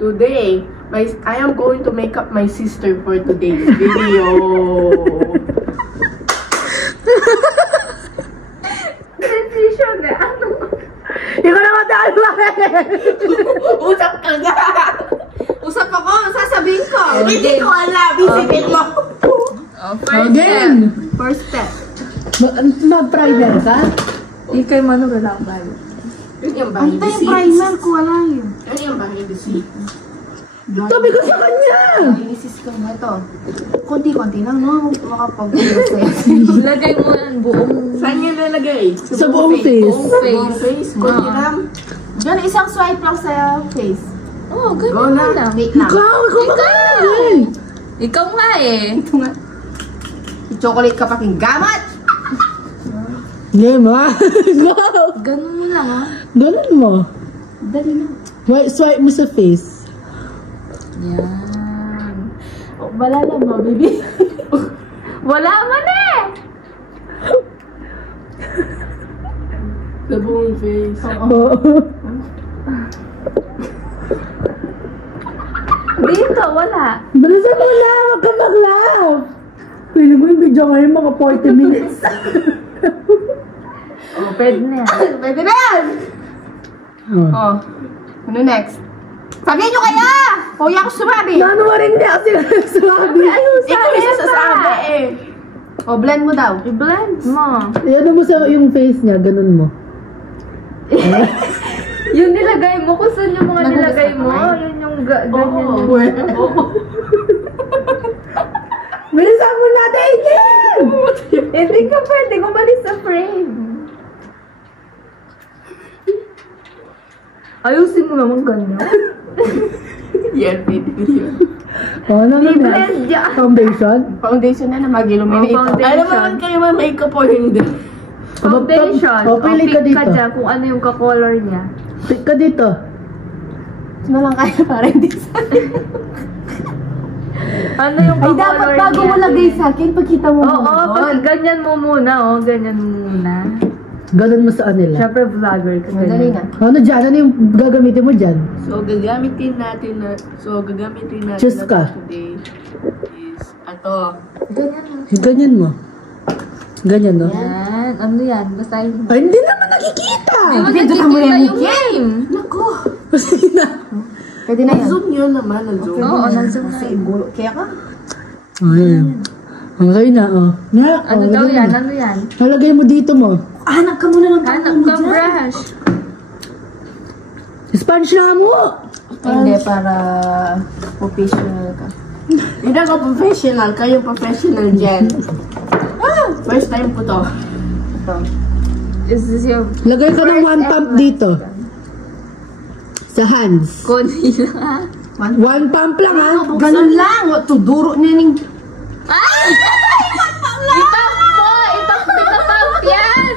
Today, I am going to make up my sister for today's video. Decision na ano? Ikaw naman dahil Usap ka na. Usap ako, sasabihin ko. Hindi ko alam, isipin mo. Oh, first Again! step. First step. Mag-primer ka? Ikay mo wala akong bayo. Yun yung Ano behind the yung scenes. primer ko? Wala yun. Yun yung behind the scenes. Sabi ko sa kanya! Inisis ko na to. Konti-konti lang, no? Makapag-ulos na yun. Lagay mo yan buong Saan yung lalagay? Sa buong face. Buong face. Kunti lang. Diyan, isang swipe lang sa face. Oh, Go ganyan na. mo lang. Wait lang. Ikaw magaling! Ikaw nga eh. Ito nga. Chocolate ka paking gamat! Game ha? Go! Ganun mo lang ah. Ganun mo. Dali na. Swipe mo sa face. Yan. Oh, wala na mo, baby. Wala man eh! Sa buong face. Oo. Dito, wala. Bilisan mo na! Huwag ka mag-laugh! Pili mo yung video ngayon mga 40 minutes. Oh, pwede na yan. Pwede na yan! Oh. Oh. Ano next? Sabihin nyo kaya! Huwag ako sumabi! Ano mo rin niya kasi nagsasabi. Ikaw yung sasabi eh! O, blend mo daw. I-blend mo. Ano mo sa yung face niya, ganun mo. Yung nilagay mo, kung saan yung mga Nagugas nilagay ka mo, kamay? yun yung ganyan. Bilisan mo natin again! Hindi ka pwede kumalis sa frame. Ayusin mo naman ganyan. Yan, video. Oh, ano na I-blend yan. Foundation? Foundation na mag-illuminate. Oh, foundation. Alam mo naman kayo may makeup o hindi. Foundation. Oh, pili ka pick ka dito. dyan kung ano yung ka-color niya. Pick ka dito. Ito na lang kaya para hindi sa... Ano yung Ay, ka-color dapat bago niya? mo lagay sa akin, pagkita mo Oo, muna pag doon. ganyan mo muna, ganyan mo muna. Ganun mo sa kanila. Siyempre vlogger ka. Madali na. Ano dyan? Ano yung gagamitin mo dyan? So, gagamitin natin Choose ka. today is, ato. Ganyan mo. Ganyan mo. Ganyan, no? Yan. Ano yan? Basahin mo. Ay, hindi naman nakikita! Di ba Hindi, nakikita mo yan, yung game? Naku! Kasi na. Pwede na yan. Zoom yun naman, na-zoom. Oo, nag-zoom na. Kasi gulo. Kaya ka? Oh, yan. Okay na, oh. Nga, Ano oh, daw lagay yan? mo. Ano yan? Nalagay mo dito mo. Hanap ka muna ng Hanap mo ka dyan. brush. Sponge na mo! Hindi, para professional ka. Hindi ako professional, kayo professional dyan. First time ko to. Ito. Is this your Lagay ka ng one pump dito. Sa hands. Konti lang. One pump lang, ha? Ganun lang. Tuduro na yung... Itap mo! Itap yan!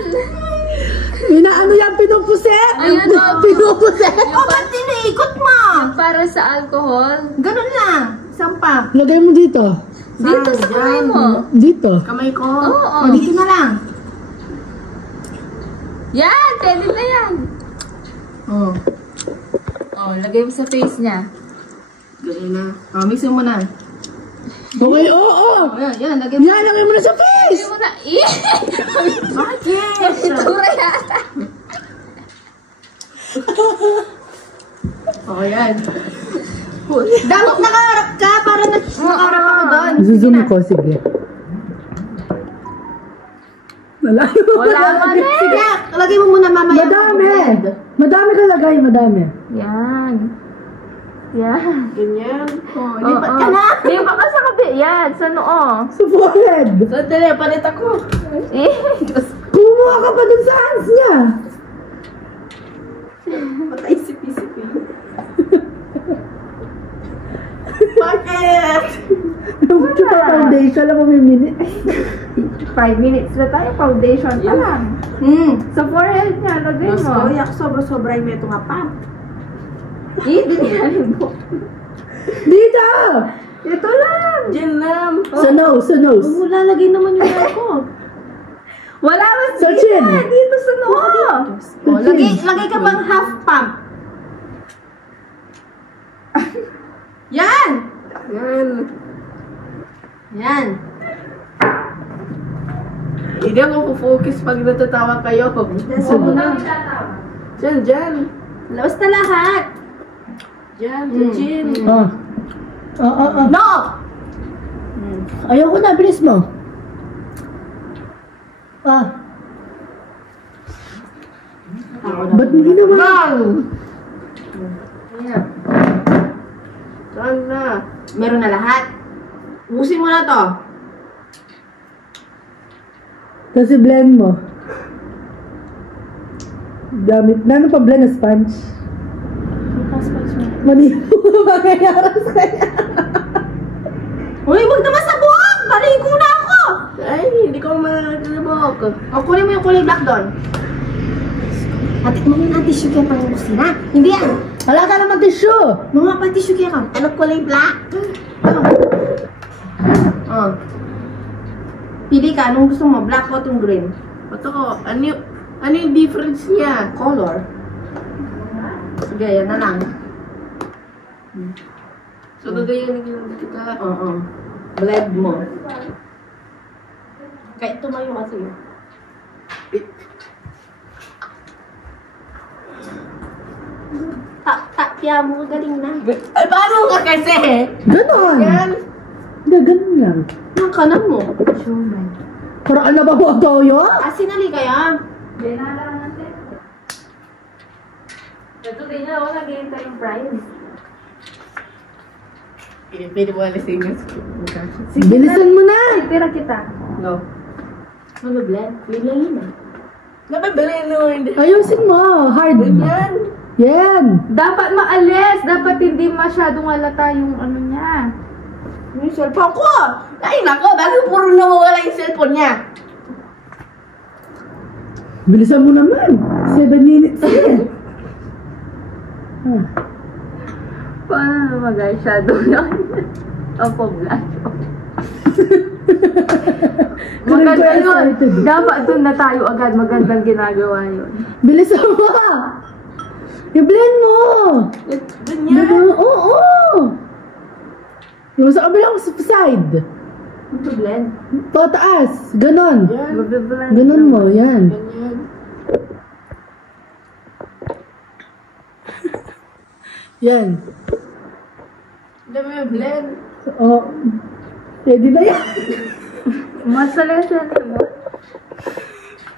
Inaano yan, pinupuset? Ayan, oh. Pinupuset? Oh, ba't tiniikot mo? Para sa alcohol. Ganun lang. Isang pa. Lagay mo dito. Dito sa kamay mo. Dito. Kamay ko. Oo. O, dito na lang. Yan! Pwede na yan. Oh. Oh, lagay mo sa face niya. Ganun na. Oh, mixin mo na. Okay, oo, oo. Oh, yan, lagay mo. Yan, lagay mo na sa face! Lagay mo na. Bakit? Tura yata. Okay, yan. Dapat nakaharap ka para nakaharap ako doon. Zoom ko, sige. Malayo. Wala man eh. Sige, lagay mo muna mamaya. Madami! Madami ka lagay, madami. Yan. Yan. Ganyan. Oh, lipat ka na. Lipat ka sa kabi. Yan, sa noo. Sa forehead. Sandali, palit ako. Diyos. Kumuha ka pa dun sa hands niya. Patay sipi-sipi. Bakit? Yung chupa foundation lang mamimili. 5 minutes na tayo. Foundation pa lang. Sa forehead niya, lagay mo. Yak, sobra-sobra yung ito nga pa. Dinilin mo. Dito! Ito lang. Diyan lang. Sa nose, sa nose. Lalagay naman yung ako. Wala man Sa dito. chin. Dito sa noo. Oh, lagay ka pang half pump. Yan! Yan. Hindi ako focus pag natatawa kayo. Diyan. Labas na lahat. Diyan, Jin. No! Ayoko na, bilis mo. Ba't hindi naman? Bang! Saan na? Meron na lahat. Ubusin mo na to. Kasi blend mo. Gamit na. Ano pa blend na sponge? Mali mo mangyayari sa'yo. Uy, wag naman sa buhok! Kaligo na ako! Ay, hindi ko makalabok. O, kunin mo yung kulay black doon. Ate, mga tissue kaya pang kusina. Hindi yan. Wala ka naman tissue. Mga pa tissue kaya ka. Ano kulay black? Oh. Pili ka, anong gusto mo? Black o itong green? Ito, ano yung difference niya? Color. Sige, yan na lang. So, gagayanin lang kita. Oo. Blend mo. Kahit tumayo kasi yun. Piya mo, galing na. Ay, paano ka kasi? Ganon. Yan. Hindi, ganon lang. Ang kanan mo. Paraan na ba po toyo? Sinali kaya? Ito din na, wala ganyan tayong prize. Pwede mo alisin yung Bilisan mo na. Tira kita. No. Ano blend? Clean lang yun Napabili no, hindi. Ayusin mo. Hard. Yan. Yan. Dapat maalis. Dapat hindi masyadong halata yung ano niya. Yung cellphone ko! Ay, nako! Bakit puro nawawala yung cellphone niya? Bilisan mo naman. 7 minutes yan. Paano mag-eyeshadow yan? Opo, black. Maganda yun. Dapat doon na tayo agad. Magandang ginagawa yun. Bilisan mo. I-blend mo. Ganyan! Oo. Yung sa kabilang side. Ito blend. Pataas. Ganon. Magbe-blend. Ganon mo. Yan. Ganyan. Yan. Dami yung blend. Oh. Pwede na yan. Masalasan mo.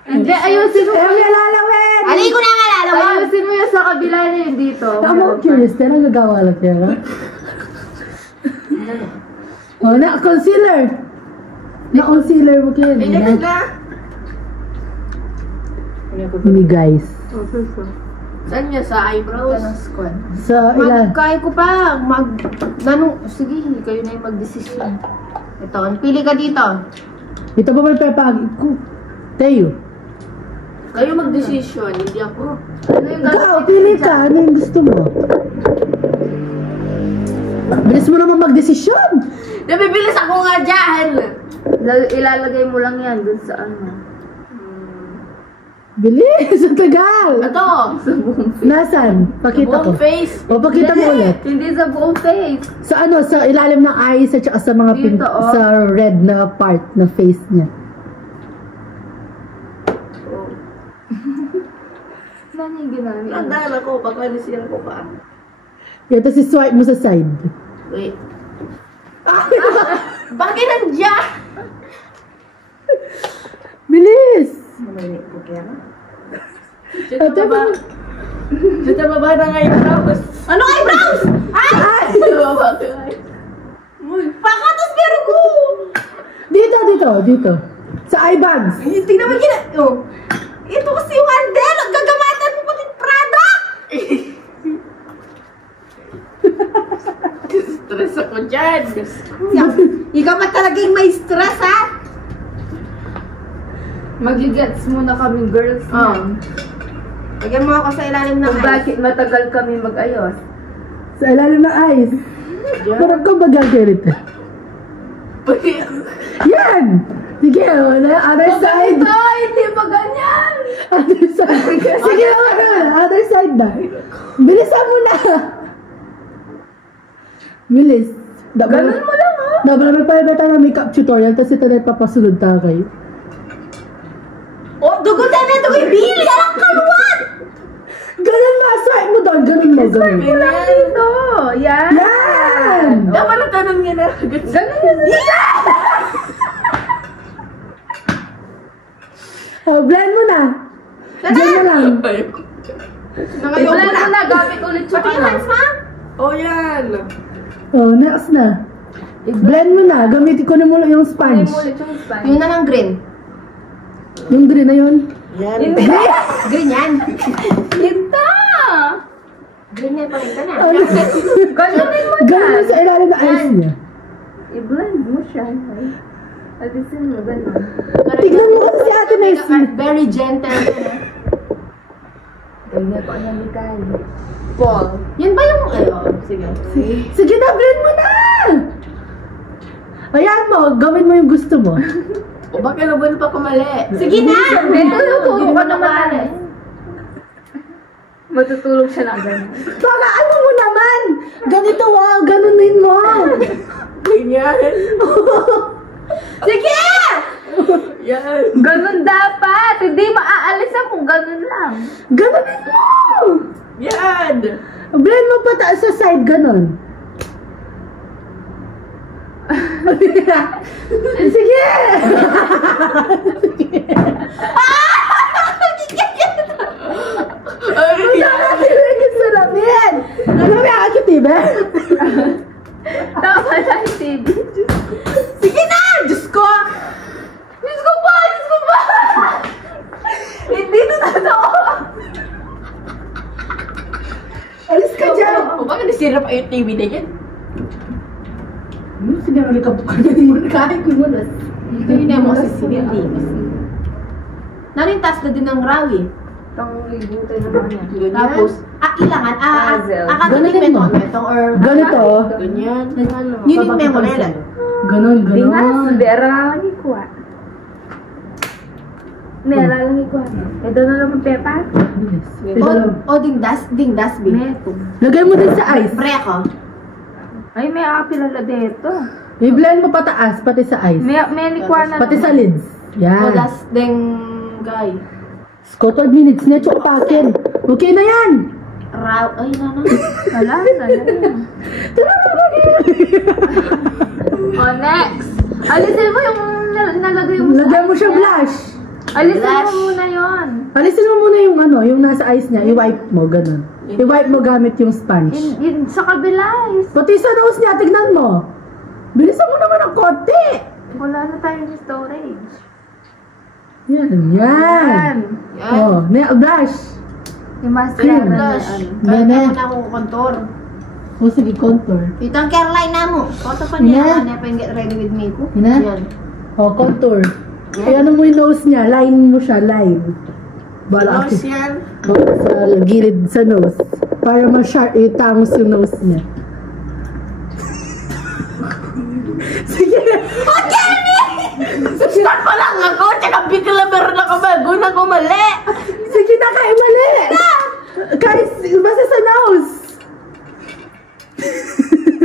Hindi, ayusin mo. Ayaw lalawin. Alay ko na nga lalawan! Ayusin mo yung sa kabila niya yung dito. Ako curious. Tira gagawa lang siya. Oh, na concealer. Na concealer mo kayo. Ay, next na. Ini guys. Saan niya? Sa eyebrows? Sa ilan? Kaya ko pa. Sige, kayo na yung mag-decision. Ito, pili ka dito. Ito pa may pepag. Tayo. Kayo mag-decision, hindi ako. Ano yung Ikaw, pili ka. Ano yung gusto mo? Bilis mo naman magdesisyon. Nabibilis ako nga dyan! Ilalagay mo lang yan dun sa ano. Bilis, ang tagal. Ito! Nasaan? Pakita ko. Buong face! O, pakita mo ulit. Hindi sa buong face. Sa ano, sa ilalim ng eyes at saka sa mga pink, Dito, oh. sa red na part ng face niya. Ano yung ginamit? Tandaan ako, baka nisiyan ko pa. Ito si swipe mo sa side. Wait. Bakit nandiyan? Bilis! Dito baba. Dito baba ng eyebrows. Ano eyebrows? Ay! Dito baba. Pakatos pero ko! Dito. Sa eye bags. Tingnan mo ito kasi yung Andel! Gagamatan mo pati product! Stress ako dyan. Ikaw pa talagang may stress, ha? Magigets muna kami girls Oh. Lagyan mo ako sa ilalim ng Kung bakit matagal kami mag-ayos. Sa ilalim ng eyes. Parang ko ba gagawin ito? Yan! Sige, other side. Hindi ba ganyan? Other side. Sige, other side na. Bilisan mo na. Bilis. Ganun mo lang, oh. Dapat magpalibeta ng makeup tutorial, tapos ito na ipapasunod tayo kayo. Oh, dugo tayo na dugo. Bili ka lang kaluwan! Ganun mo, swipe mo doon. Ganun mo, ganun. Mo lang dito. Yan. Yan! Dapat na tanong niya na. Ganun yun. Oh, blend mo na. Diyan mo lang. I-blend mo na, gamit ulit yung ano. Oh, yan. Oh, next na. Blend mo na. Gamitin ko na muna yung Blend sponge. mo ulit yung sponge. Yun na lang green. Yung green na yun. Yan. Hindi. Green yan. Ito! Green yan, pakita na. Ganunin mo Ganun mo yan. sa ilalim ng eyes niya. I-blend mo siya. Alisin mo, ganun. Tignan mo kasi si Ate Nessie. Very gentle. Ganyan ko ang nalikan. Paul. Yan ba yung... Ay, oh, sige. Sige na, blend mo na! Ayan mo, gawin mo yung gusto mo. O baka laban pa kumali. Sige na! Ito natulog ko naman. Matutulog siya na ganun. Baka ano mo naman? Ganito wow, ganunin mo. Ganyan. Sige! Yan. Ganun dapat. Hindi maaalisan kung ganun lang. Ganunin mo! Yan. Blend mo pataas sa side, ganun. Sige! Ay, Nakakilagin sa lamin! Ano may akitibe? Tama na yung TV. sige na! Diyos ko! Diyos ko pa! Diyos ko pa! Hindi to totoo! Alis ka dyan! O baka nasira pa yung TV na yan? Sinamali ka po ka na mo. Kahit mo muna. Hindi na mo kasi sige. Narintas na din ng rawi. Itong libutan naman yan. Ganyan. Tapos, kailangan, Puzzle. kakakinig Ganunin mo. metong or... Ganito. Ganyan. Yun yung memo nila. Ganon, Di nga, ganon. sundera lang ikuha. Nera lang ikuha. Ito na naman pepa. O dingdas, bi. Meto. Lagay mo din sa ice. Preko. Ay, may akapilala dito. I-blend mo pataas, pati sa ice. May likuha na Pati sa naman. lids. Yan. O das ding guy. Scored minutes na chupakin. Okay na yan. Ay, nana. Wala na yan. Oh, next. Alisin mo yung nalagay mo Lagyan mo ice siya niya. blush. Alisin mo Blush. muna yun. Alisin mo muna yung ano, yung nasa ice niya. I-wipe mo, ganun. I-wipe mo gamit yung sponge. Yun sa kabila is. Pati sa nose niya, tignan mo. Bilisan mo naman ng konti. Wala na tayong storage. Yan, yan. Yan. Oh, blush. Yung mascara na Blush. ano. Kaya Ganun. mo na akong kontor. O, sige, contour. Itang Caroline na mo. Koto pa Yan. niya. Ano pa yung get ready with me ko? Yan. Yan. O, contour. Ay, ano mo yung nose niya? Line mo siya, line. Bala Nose yan. sa gilid sa nose. Para ma-sharp, itangos yung nose niya. Sige. Start pa lang ako. Tsaka bigla meron ako bago na kumali. Sige na, kaya mali. Guys, basta sa nose.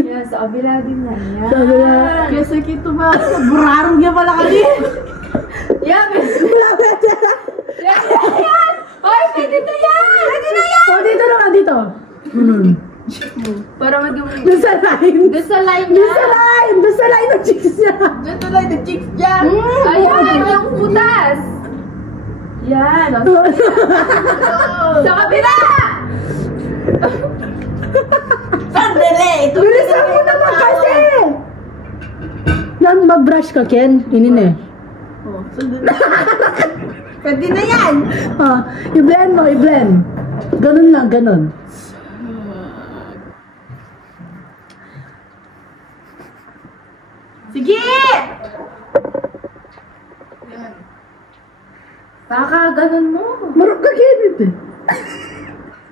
Yan, sa kabila din na. Yan. Sabi na, Kasi kito ba? Burarong niya pala kali. Yan! wala ka dyan. Yan! Oy, pwede na yan! Pwede na yan! O, dito naman, dito. Para mag-yung... Doon sa line. Doon sa line Doon niya. sa line. Doon sa line ng cheeks niya. Diyan tuloy the chicks dyan. Ayan, yung putas. Yan. Sa kabila! Sandali. Ito Bilisan mo naman kasi. Nan, mag-brush ka, Ken. Inin eh. Oh, sandali. Pwede na yan. Ah, i-blend mo, i-blend. Ganun lang, ganun. Sige! Baka ganun mo. Marok ka, Ken.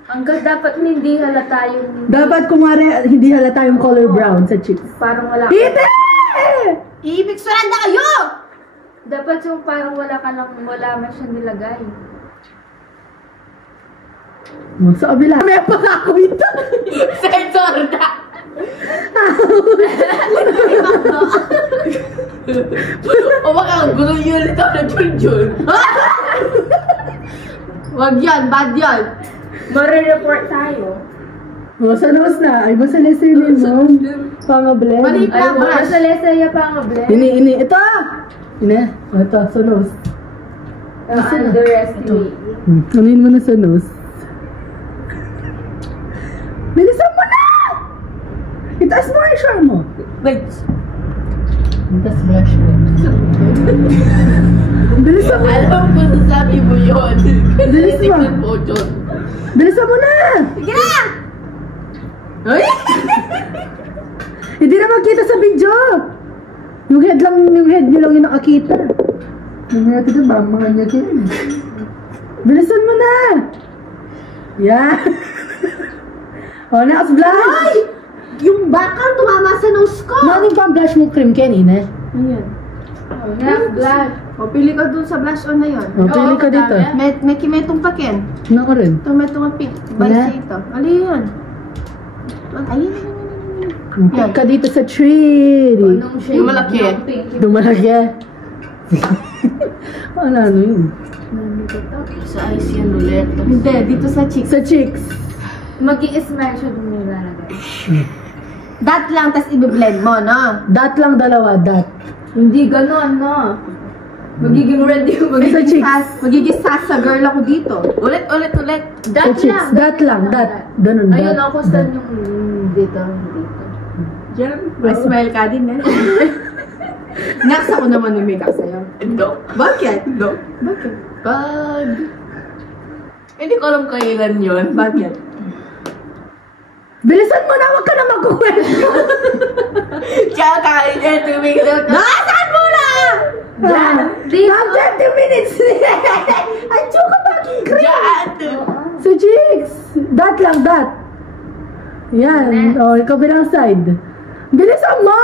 Hanggang dapat hindi halata yung... Dapat kumari, hindi halata yung color brown sa cheeks. Parang wala... Hindi! Ibig sabihin na kayo! Dapat yung parang wala ka lang... Wala man siya nilagay. Sa kabila. May pa ako ito. Sensor na. O baka gusto nyo ulit ako ng Junjun. Wag yan, bad yan. Mare-report tayo. O, sa nose na. Ay, basta lesenin mo. Pangablend. Mali Ay, pa, wala brush. sa lesaya pa nga, blend. Ini. Ito! Ini. O, ito, sa nose. Underestimate. Anin mo na sa nose. Bilisan mo na! Itaas mo ang share mo. Wait. Itaas blush mo. Bilisan mo na! Alam ko sasabi mo yun. Bilis mo. Tingnan mo, John. Bilisan mo na! Sige na! Ay! Hindi na makita sa video! Yung head nyo lang yung nakakita. Yung head ito ba? Mga niya din. Bilisan mo na! Yeah! O, next blush! Yung bakal tumama sa nose ko. Maning pang blush mo cream kanina. Ayan. Next blush. O, pili ka dun sa blush on na yun. O, pili ka dito. May kimetong pa, Ken. Nako rin. Ito, may itong pink. Balsa ito. Ali yun. Ayun. Pick ka dito sa tree. Anong shade? Yung malaki. Yung pink. Dumalaki. Ano yun? Sa ice yan ulit. Hindi, dito sa cheeks. Sa cheeks. Mag-i-smile siya dun yung lalagay. Dot lang, tas i-blend mo, no? Dot lang dalawa, dot. Hindi ganon, no? Magiging red yung Sa cheeks. Magiging sasa girl ako dito. Ulit. Sa Dot cheeks. lang. Dot lang, dot. Ganun, dot. Ayun ako sa Dot. yung dito. Diyan, may smile ka din, eh. Next ako naman may makeup sa'yo. No. Bakit? No. Bakit? Hindi ko alam kailan yun. Bakit? Bilisan mo na, wag ka na magkukwento. Kaya kain yan, tumigil. Nasaan mo na? Dito. 20 minutes. Ay, chuka baging cream. Diyan. Sa cheeks. Dot lang, dot. Yan. O, ikaw bilang side. Bilisan mo.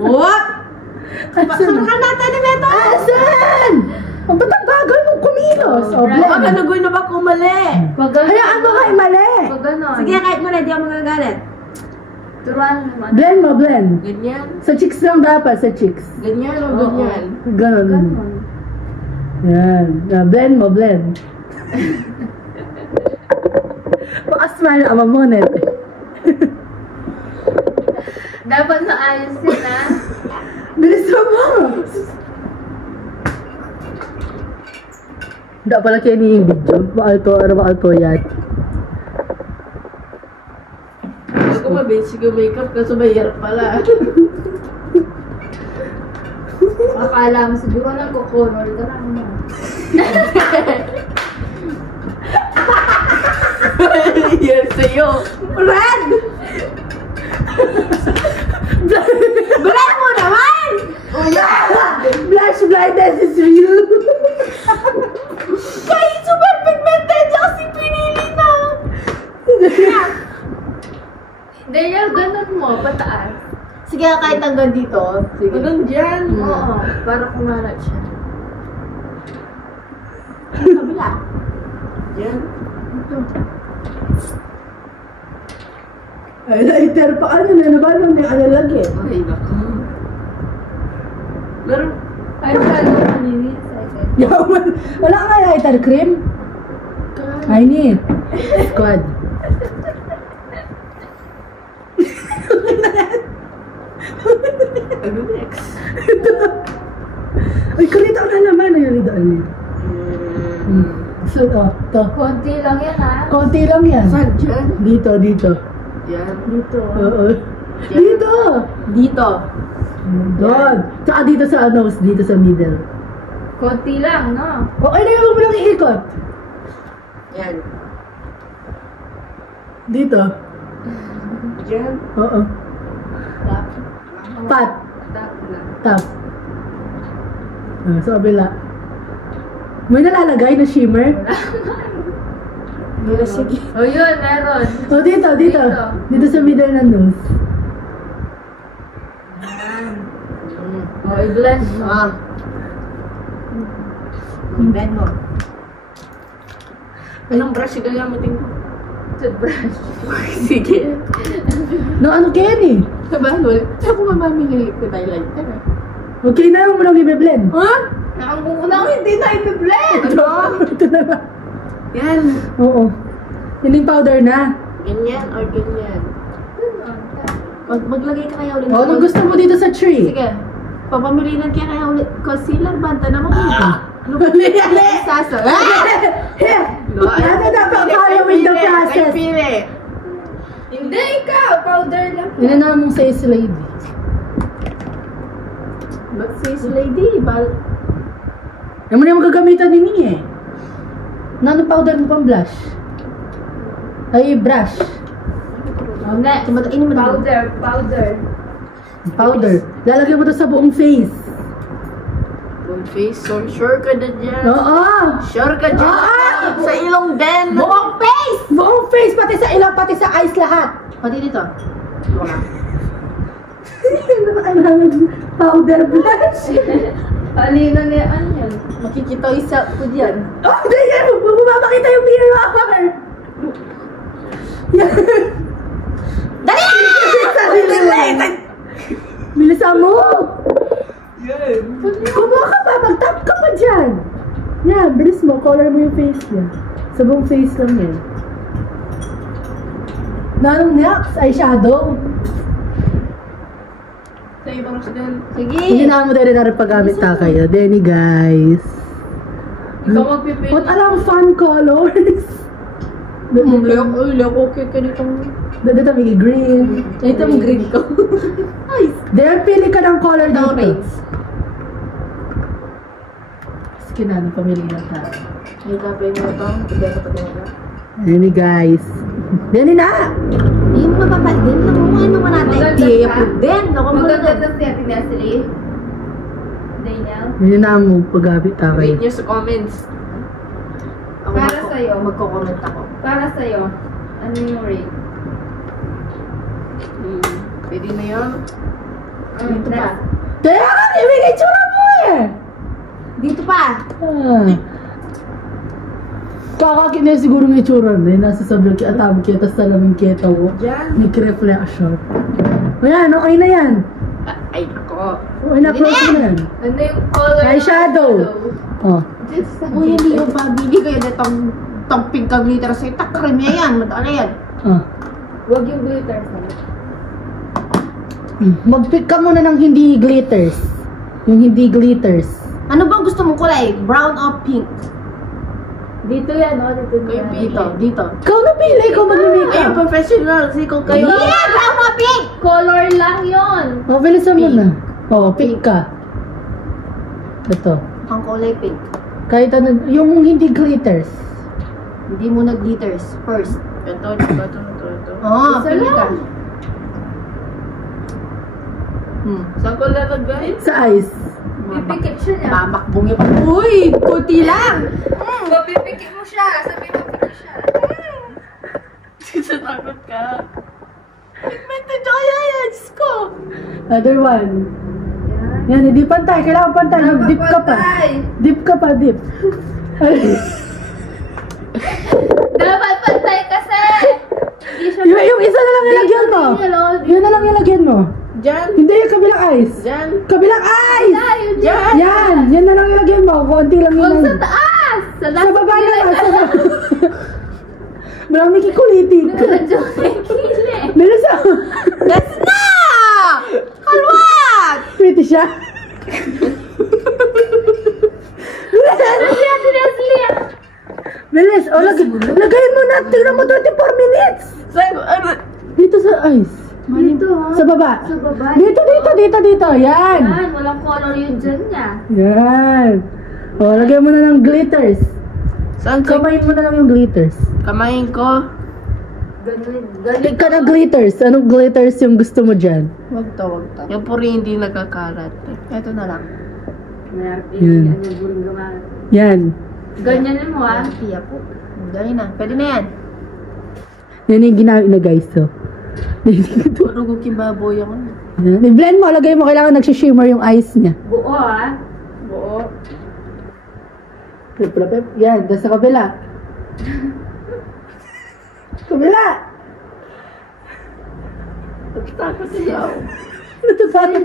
What? Asan? Kanata ni Beto. Asan? Ang batang bagal mong kumilos. O, Baka blend. nagoy na ba kumali? Pag ganon. Hayaan mo kayo mali. Pag ganon. Sige, kahit mo na, di ako magagalit. Turuan mo naman. Blend mo, blend. Ganyan. Sa cheeks lang dapat, sa cheeks. Ganyan o Oo. ganyan. Ganon. Ganon. Yan. Blend mo, blend. Maka-smile ang mamonet. Dapat maayos yun, ha? Bilisan mo! Hindi pala kayo ni yung video. Maalto yan. Ako mabasic yung makeup kasi mahirap pala. Akala mo siguro nagko-color ka lang mo. Yan sa'yo. Red! Black mo naman! Oh yeah! Blush blindness is real! Kahit super pigmented kasi pinili na. Hindi, yung ganon mo, pataas. Sige, kahit hanggang dito. Sige. Hanggang dyan. Oo, para kumalat siya. Kabila. Dyan. Ay, lighter pa ano na nabalong na ano lagi. Ay, naku. Laro. Ay, paano maninis? Yaman. Wala ka nga lighter cream? I need. Squad. Ano next? Ay, kurita na naman na yun doon. So, to. Konti lang yan, ha? Konti lang yan. Saan dyan? Dito. Yan. Dito. Oo. Dito! Dito. Doon. Tsaka dito sa nose, dito sa middle. Konti lang, no? Okay na yung mo lang iikot. Yan. Dito. Dyan. Oo. Tap. Pat. Tap lang. Tap. Sa kabila. May nalalagay na shimmer? Sige. Oh, yun, meron. Oh, dito. Dito. Dito sa middle ng nose. Oh, i-bless mo. Ah. Bend mo. Anong brush yung gagamitin ko? Toothbrush. Sige. No, ano Ken eh? Diba, Lul? Saan ko mamamili ko highlighter? Okay na, mo lang i-blend. Ha? Nakangkukulang hindi na i-blend! Ano? Ito na ba? Yan. Oo. Hindi powder na. Ganyan or ganyan. Maglagay ka kaya ulit. Oh, anong gusto mo dito sa tree? Sige. Papamilinan kaya kaya ulit. Concealer, banta naman ko. Ali! Sasa. Ano dapat following the process? Pili. Hindi, ikaw! Powder lang. Yun na mong says lady. But sis lady, Ano mo na yung magagamitan ni Mie eh? Nano powder mo pang blush? Ay, brush. Next. Tumatainin mo na. Powder. Powder. Lalagyan mo to sa buong face. Full face. So, sure ka na dyan. Oo! Sure ka dyan. Sa ilong din. Buong face! Buong face! Pati sa ilaw, pati sa eyes lahat. Pati dito. Wala. Ano ba kailangan powder blush? Palino na yan yan. Makikita isa ko dyan. Oh, ganyan! Bumabakita yung mirror! Yan! Dali! Bilisan mo! Kumuha ka pa! Mag-tap ka pa dyan! Yan, bilis mo. Color mo yung face niya. Sa buong face lang yan. Nanong next? Eyeshadow. Sa ibang din. Sige. Hindi na mo dahil na paggamit ta kayo. Denny guys. Ikaw magpipili. What alam fun colors? Leko, okay ka ditong. Dito may green. Ito ang green ko. Nice. There, pili ka ng color Ito dito. orange. Sige na, pamili na tayo. May kapay mo ito. Hindi ka pa din. Denny guys. Denny na! Hindi mo mapapagdin. Nakuha naman natin. Maganda Hindi ka. po din. Maganda na si Ate Nestle. Daniel. Hindi na mo paggamit ta kayo. Read nyo sa comments. Ako Para sa'yo. Magko-comment ako. Para sa'yo, ano yung rate? Pwede na yun. Dito pa. Kaya ka, ibigay tsura mo eh! Dito pa. Kakakin na siguro may tsura na eh. Nasa sabi ki atam kita, tas talamin kita ko. Diyan. May reflection. Ayan, okay na yan. Ay, ako. Okay na, close mo na yan. Ano yung color? Eyeshadow. Oh. Uy, hindi yung pabili kayo na tong pink ka glitter sa'yo. Takrim niya yan. Madali yan. Ah. Huwag yung glitter. Mag-pick ka muna ng hindi glitters. Yung hindi glitters. Ano bang gusto mong kulay? Brown o pink? Dito yan, oh. Dito Kayo yan. dito. Dito. Ikaw na pili, ikaw Ay, mag-makeup. professional. Kasi kung kayo... Yeah! Brown o pink! Color lang yon. Oh, bilisan mo na. Oh, pick ka. Ito. Ang kulay pink. Kahit ano, yung hindi glitters. Hindi mo glitters first. Ito. Isa pili ka. lang. Saan ko lalagay? Sa eyes. Pipikit siya niya. Mamakbong yung... Uy! Kunti lang! Mapipikit mo siya. Sabi mo, pipikit siya. Sinatakot ka. Pigmento kaya yan! Diyos ko! Other one. Yan, hindi pantay. Kailangan pantay. Dip ka pa. Dip ka pa, dip. Dapat pantay kasi. Hindi siya yung isa na lang ilagyan mo. Yun na lang ilagyan mo. Diyan! Hindi, yung kabilang eyes. Diyan! Kabilang eyes! Diyan! Yan! Yan na lang ilagyan mo. Konti lang Huwag yun. sa taas! Sa Sa baba na lang. Sa baba. Marami kikulitin. Medyo may kili. Bilis ako. That's na! Kalwat! Pretty siya. Leslie. Bilis. O, lagayin mo na. Tingnan mo 24 minutes. Dito sa eyes. Dito, ha? Sa baba. Sa baba. Dito. Yan. Yan, walang color yun dyan niya. Yan. O, lagyan mo na ng glitters. Saan ka? Kamayin mo na lang yung glitters. Kamayin ko. Ganun. Pick ka ng glitters. Anong glitters yung gusto mo dyan? Wag to. Yung puri hindi nagkakarat. Ito na lang. Yan. Yan. Ganyan mo, ha? Tiya po. Dali na. Pwede na yan. Yan yung ginawin na guys. So. Puro ko kibaboy ako. Yan. I-blend mo. Lagay mo. Kailangan nagsishimmer yung eyes niya. Buo, ha? Buo. Yan. Dahil sa kabila. Kabila! Takot sila ako. Natatakot.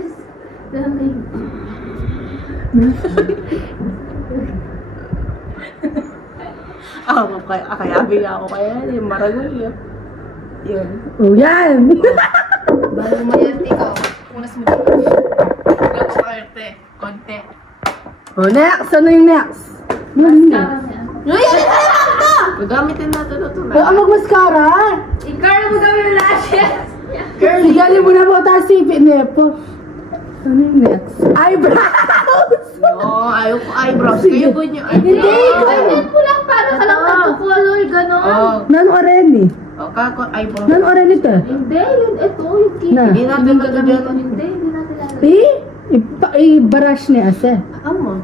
Akayabi nga ako kaya yung maragol yun. Yun. Oh, yan! Bago mayante ka, unas mo dito. Lang sa karte. Konti. Oh, next! Ano yung next? Yan na. Gagamitin natin ito na. Oh, ang mag-mascara! Ikaw na mo kami yung lashes. Sigali mo na mo tayo sipin nepo. Ano yung next? Eyebrows! Oo, ayaw ko eyebrows. Kayo ko nyo Hindi, eyebrows. Ganyan ko lang para ka lang nagpo-color, gano'n. Oo. Nano oren eh? O, kako eyebrows. Nano oren ito? Hindi, yun, ito, yung key. Na? Hindi natin gagamitin. Hindi natin lalagay. I-brush niya asa. Amo.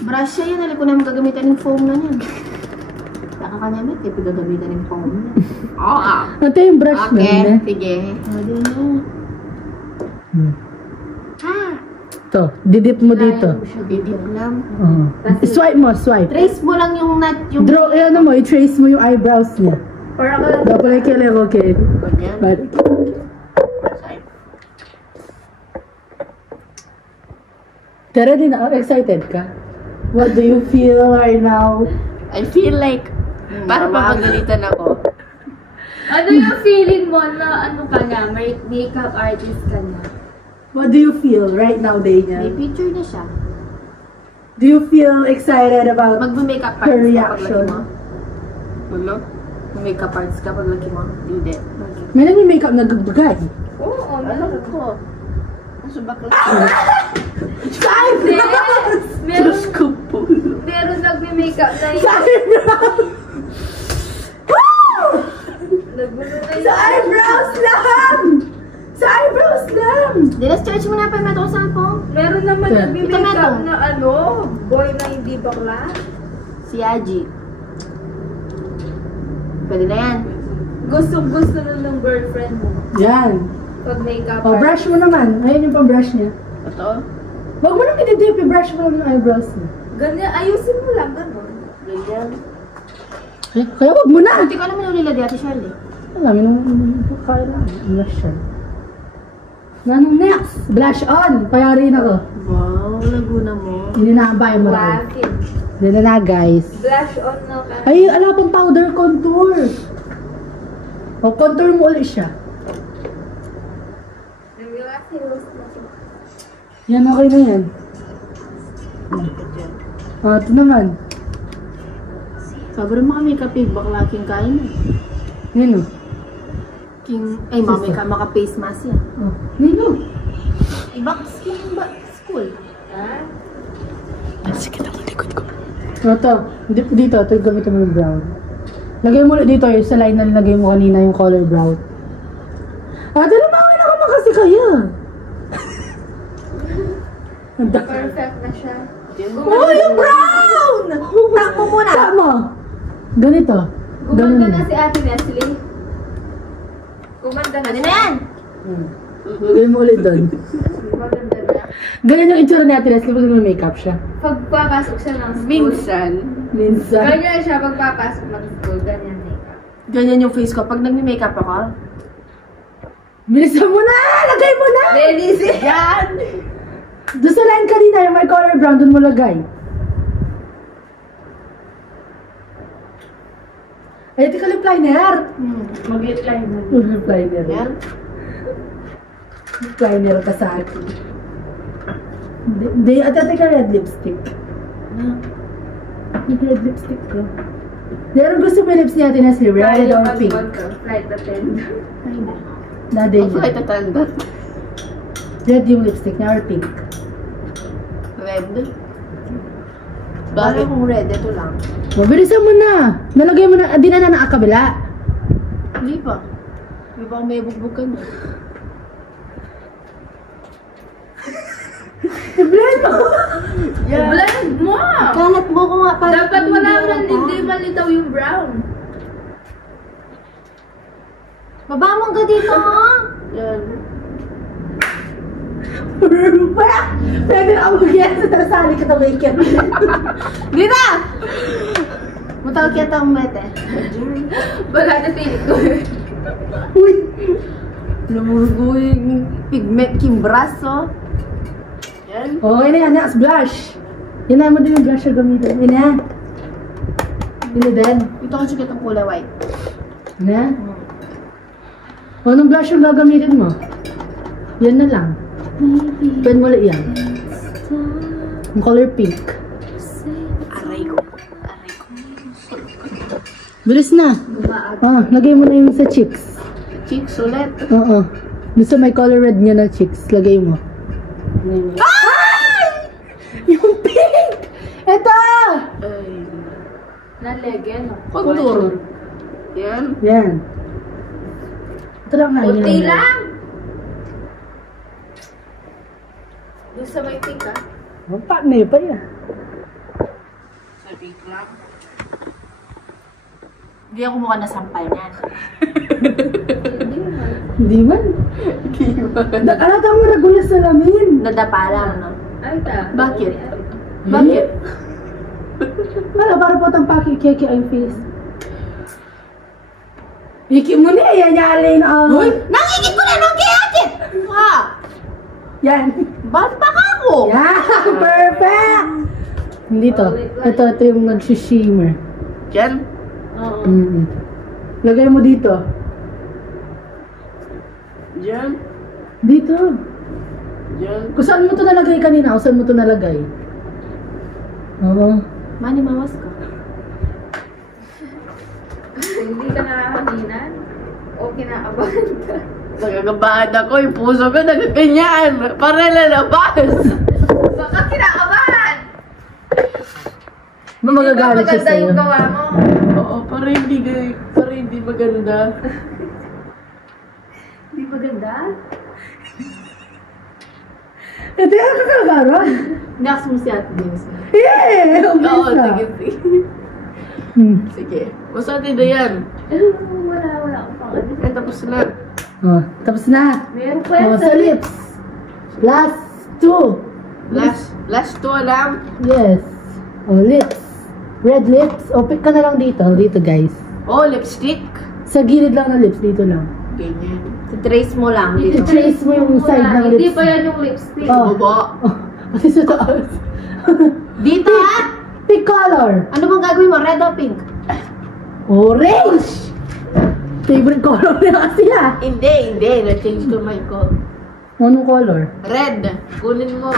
Brush siya yan. Alam ko naman gagamitan ng foam na niyan. Saka ka namin, kaya gagamitan ng foam na. Oo, Ito yung brush na. Okay, ne? sige. O, di na. Ito, didip mo dito. Didip lang. Oh. Swipe mo, swipe. Trace mo lang yung nut, yung... Draw, ano mo, i-trace mo yung eyebrows niya. Para ka lang. Dapat like kailan okay. Ganyan. But, Tara din, excited ka? What do you feel right now? I feel like, para papagalitan ako. Ano yung feeling mo na ano ka na, may makeup artist ka na? What do you feel right now, May Daniel? picture na siya. Do you feel excited about Magme-makeup her artist ka pag reaction? laki mo. Wala? Makeup artist ka pag laki mo. Hindi. May nagme-makeup na gagay. Oo, Alam ko. Ang bakla. Meron, ko po. meron nagme-makeup na yun. Nagulo na yun. Sa eyebrows lang! Sa eyebrows lang! Dinas-charge mo na pa yung meto ko cellphone. Meron naman Ito, nagme-makeup meron. na ano, boy na hindi bakla. Si Aji. Pwede na yan. Gustong-gusto na ng girlfriend mo. Yan. Pag makeup O, brush mo naman. Ayun yung pang-brush niya. Ito. Huwag mo lang pinidip, i-brush mo lang yung eyebrows niya. Ganyan, ayusin mo lang, gano'n. Ganyan. Kaya huwag mo na! Hindi ko alam yung nila di Ate Shirley. Alam, kailangan. Blush siya. Nanong next? Blush on! Kaya rin ako. Wow, laguna mo. Hindi na nakabay mo rin. Bakit? Hindi na guys. Blush on na ka. Ay, ala pang powder contour. O, contour mo ulit siya. Nag-relaxing rose na siya. Yan, okay na yan. Ito naman. Sobrang maka-makeup eh. Bakla king kain eh. Yan o. King, ay maka-face mask yan. Oh. Yan o. Ibak skin ba? School. Ito. Dito. Ito gamitin mo yung brown. Lagay mo ulit dito yung sa line na nilagay mo kanina yung color brown. Ito naman naman kasi kaya. Perfect na siya. Oh, yung brown! Takbo muna! Tama. Ganito. Gumanda na si Ate Leslie. Gumanda na Ano siya. na yan? Lagay mo ulit doon. Maganda na. Ganyan yung itsura ni Ate Leslie pag nag-makeup siya. Pagpapasok siya ng school. Minsan. Minsan. Ganyan siya pagpapasok ng school. Ganyan makeup. Ganyan yung face ko. Pag nag-makeup ako, Bilisan mo na! Lagay mo na! Ladies! yan! Doon sa line kanina, yung may color brown, doon mo lagay. Ay, ito ka lip liner. Mag-lip liner. Lip liner. Yan. Lip liner ka sa akin. Hindi, at ate ka red lipstick. Yung red lipstick ko. Pero gusto mo yung lips niya natin na si red or pink? Flight attendant. Naday Ako ay niya. tatanda. Red yung lipstick niya or pink? Red. Bakit kung red? Ito lang. Mabilisan mo na! Nalagay mo na, di na nakakabila. Hindi pa. Hindi pa ako may bugbugan. I-blend mo! Blend mo! Kalat mo ko nga para. Dapat wala man, hindi malitaw yung brown. Baba mo ka dito mo. Yan. Pwede na ako yan sa tarasali ka na weekend. Dito! Matawag kaya ang mete. Wala na tinig ko. Uy! Namurgo yung pigment yung braso. Yan. Okay na yan, next blush. Yan na mo din yung blush na gamitin. Yan na. Yan na din. Ito kasi kitang kulay white. Yan na. O, anong blush yung gagamitin mo? Yan na lang. Pen mo lang yan. Yung color pink. Aray ko. Bilis na. Lagay mo na yung sa cheeks. Cheeks ulit. Oo. Doon sa may color red niya na cheeks, lagay mo. Yung pink! Ito! Ay. Nalagyan. Contour. Yan. Yan. Ito lang na. Kunti yan. lang. Doon sa may pink ah. Oh, partner pa yan. Sabi ko lang. Hindi ako mukha na sampal niyan. Hindi man. Alata mo nagulas sa lamin. Nadapa lang, no? Ay, ta. Bakit? Bakit? Wala, para po itong pakikiki ang face. Iki mo na, yan yalin. Nangigit ko na nung kiyakit! Ha? Yan. Ba't pa ka ako? Yan! Perfect! Hindi to. Ito yung nag-shimmer. Yan. Oo. Lagay mo dito. Yan. Dito. Yan. Kung saan mo to nalagay kanina? Kung saan mo to nalagay? Oo. Mani, mawas ka. Hindi ka nakakaginan? O kinakabahan ka? Nagagabahan ako, yung puso ko nagaganyan. Para lalabas. Baka kinakabahan! Magagalit siya Maganda sa'yo. yung gawa mo. Oo, para hindi maganda. Hindi maganda? Ito yung kakagaron. Next mo si Ate James. Yeah! Oo, sige, sige. Hmm. Sige. Basta natin na yan. Wala akong pangano. Eh, tapos na. Oh, tapos na. Meron pa yan Oh, sa lips. Last two. Last two alam. Yes. Oh, lips. Red lips. Oh, pick ka na lang dito. Dito, guys. Oh, lipstick. Sa gilid lang ng lips. Dito lang. Ganyan. Trace mo lang I-trace mo yung side ng lips. Hindi pa yan yung lipstick. Oh. Obo. Oh, pati sa taas. Dito ha? Pick color. Ano bang gagawin mo? Red o pink? Orange! Favorite color na kasi ha. Hindi. Na-change ko mind ko. Anong color? Red. Kunin mo.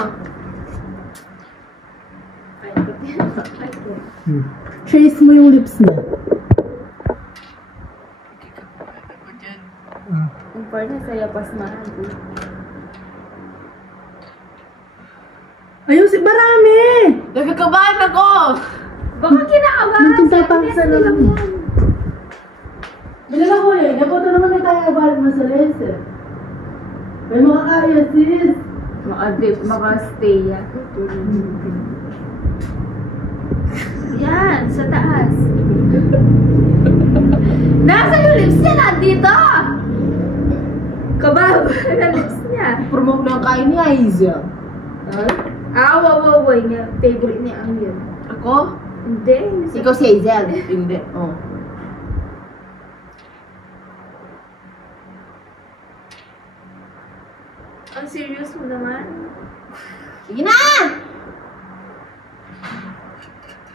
Trace mo yung lips niya. Yung partner sa'yo, pasmahan. Ayusin, marami! Nagkakabahan ako! Baka kinakabahan. Nagpunta pa sa lang. Bilala ko eh. Napunta naman na tayo balik mo sa list eh. May makakaya sis. Maka-stay yan. Yan, sa taas. Nasa yung lips niya, nandito! Kababa na lips niya. Promote na kain ni Aiza. Wow, niya. Favorite niya ang yun. Ako? Hindi. Ikaw si Aizel. Hindi. Oh. Ang serious mo naman. Sige na!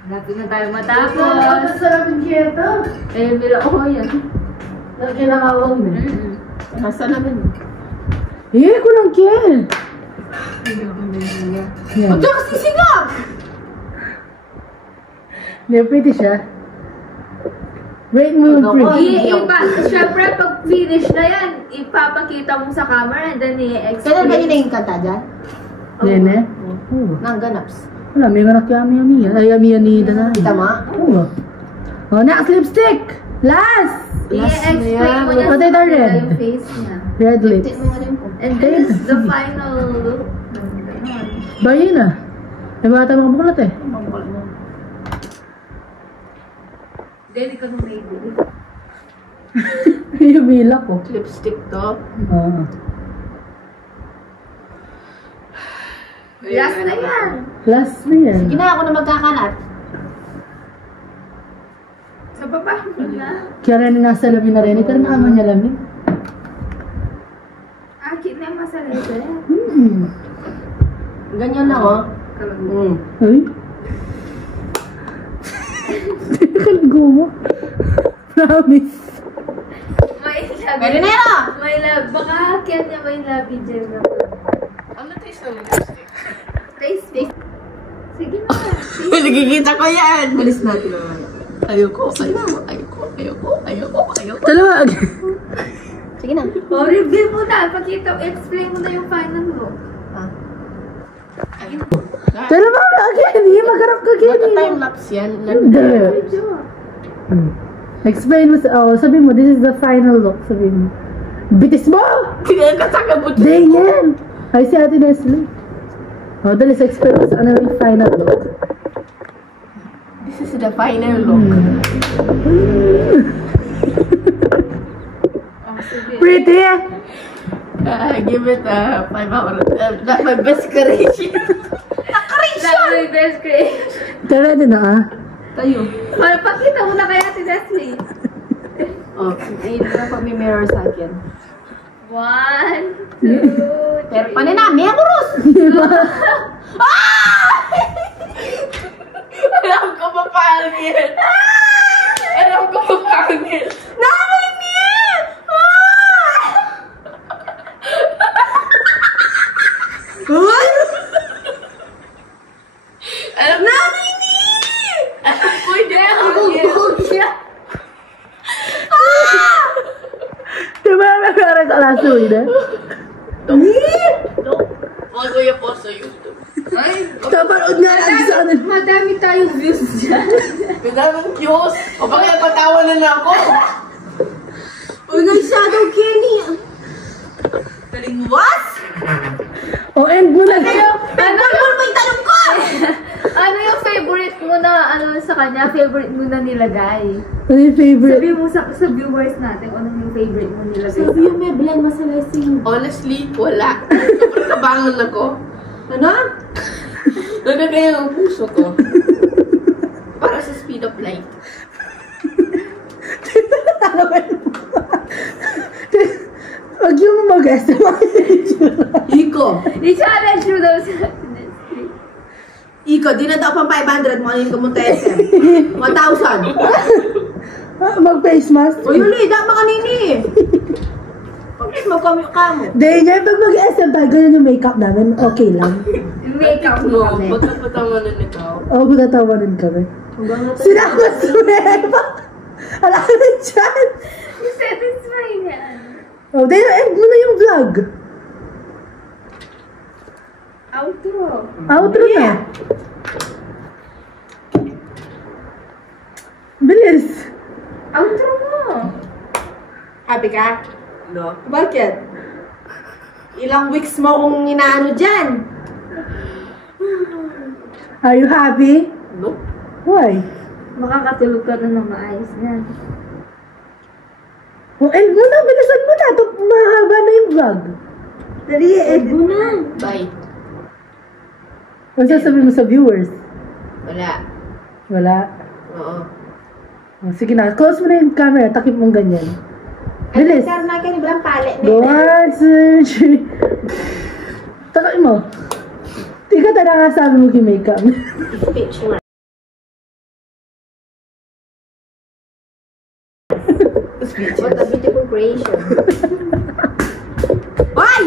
Lapit na tayo Tapos. matapos. Sarap yung kieto. Eh, bila ko yan. Kinakawang mo. Nasa naman. Eh, kulang kiel. Yan. Huwag ka kasi sigap! Hindi, pretty siya. Rate mo yung pretty. Siyempre, pag finish na yan, ipapakita mo sa camera and then Kailan ba i-explain. yun yung kanta dyan? Nene? Oo. Nang ganaps. Wala, may ganak yami yan. Ay, yami yan ni Dana. Kita mo? Oo. Oh, next lipstick! Last! I-explain mo niya Pati sa the camera red. yung face niya. Red lips. Tit mo nga rin po. And this is the final look. Bayin na. May bata mga bukulat eh. Mambal mo. Deli ka nung maybe. Yung bila ko. Lipstick to. Oo. Last na yan. Last na yan. Sige na, ako na magkakalat. Kaya rin nasa lamin na rin. Ito rin naman niya lamin. Akit na yung masalita. Ganyan lang, oh. Ay? Kalago mo. Promise. May love. Pwede na yan, ah! May love. Baka akit niya may love dyan na. Ano taste ng lipstick? Taste. Sige na. Nagkikita ko yan! Balis natin naman. Ayoko. Dalawa. Sige na. O, reveal mo na. Explain mo na yung final look. Dalawa again. Hindi magharap ka again. Time-lapse yan. Hindi. Explain mo. Sabi mo, this is the final look. Sabi mo. Bitis mo! Kinakasakabot Daniel! Ay, si Ate Nestle. Dali sa explain mo sa ano yung final look. This is the final look. Pretty! Give it a 5 out of 10. That's my best creation. That's my best creation. Tara din na Tayo. Pakita mo na kaya si Leslie. Oh, hindi na pag-mirror sa akin. 1, 2, 3. Pero panin na, may kurus! Alam ko pa pangit! Nakakainis! Alam na! Pwede ako! Diba nagkarang kalasoy na? Mga kuya po sa YouTube. Ay! Tapanood nga lang sa akin. Madami tayong views dyan. Pinamang Diyos! O bakit patawanan na ako? Uy, nag-shadow Kenny. Galing what? End mo na. Ano yung tanong ko? Ano yung favorite mo na sa kanya? Favorite mo na nilagay? Ano yung favorite? Sabi mo sa viewers natin, anong yung favorite mo nilagay? Sabi yung may blend masalasing. Honestly, wala. Sobrang kabangan ako. Ano? Nagagaya ang puso ko. Para sa speed of light. Huwag yung mag-estimate. Iko! I-challenge mo daw sa Iko, di na daw pang 500 mo ano yung kamunta SM. 1,000. Mag-face mask. O yun, da mga nini. Pag magkamyo ka mo. Daniel, pag mag-SM tayo, ganyan yung makeup namin, okay lang. makeup mo kami. Pagkapatawanan ikaw. Oo, magtatawanan kami. Hanggang natin. Sinakot sa meba! Ala ka na dyan! Satisfy niya. Daniel, end mo na yung vlog. Outro. Outro na. Bilis. Outro mo. Happy ka? No. Bakit? Ilang weeks mo kung inaano dyan? Are you happy? No. Why? Makakatulog ka na ng maayos niyan. End mo na, bilisan mo na. Mahaba na yung vlog. Dali, end mo na. Bye. Ano sasabihin mo sa viewers? Wala. Wala. Oo. Sige na, close mo na yung camera, takip mong ganyan. Bilis. Ay, na kayo, bilang pali. Go on, search. Takip mo. Tika na nga sabi mo yung makeup. Speech mo. What a beautiful creation. Why?